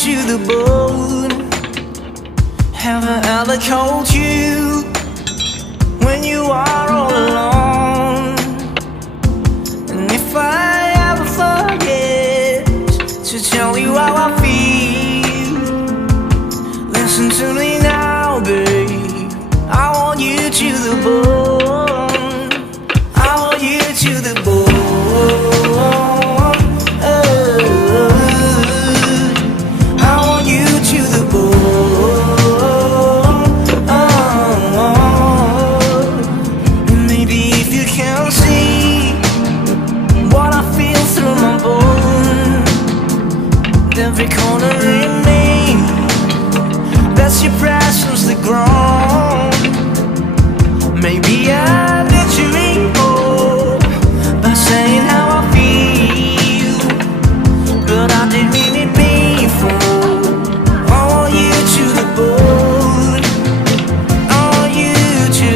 to the bone. Have I ever called you when you are all alone? And if I ever forget to tell you how I feel, listen to me now, babe. I want you to the bone. I want you to the bone. Every corner in me, that's your presence the ground. Maybe I let you in more by saying how I feel, but I didn't mean it before. I want you to the bone. I want you to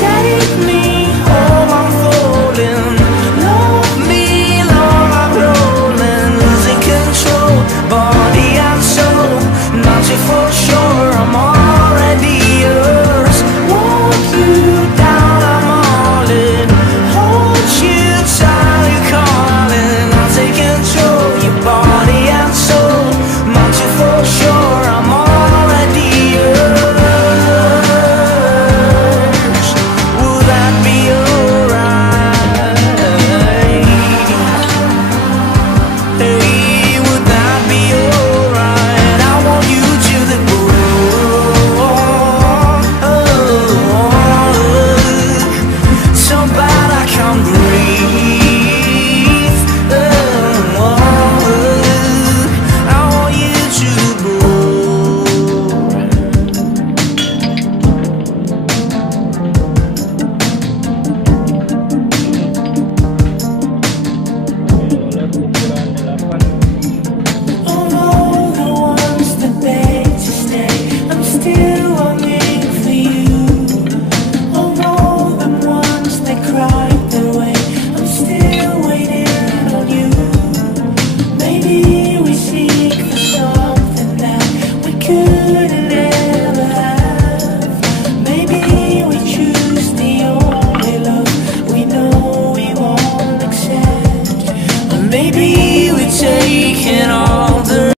take me home. I'm falling. Love me, Lord, I'm rolling, losing control. Body and soul, not you for sure. I'm already yours. Want you down, I'm all in. Hold you tight, you calling. I'll take control, your body and soul, not you for sure. I'm already yours. Will that be alright? Hey, would that be alright? I want you to the bone. So bad I can't breathe. I want you to the of all the ones that beg to stay, I'm still longing for you. Of all the ones that cried their way, I'm still waiting on you. Maybe we seek for something that we couldn't ever have. Maybe we choose the only love we know we won't accept. Or maybe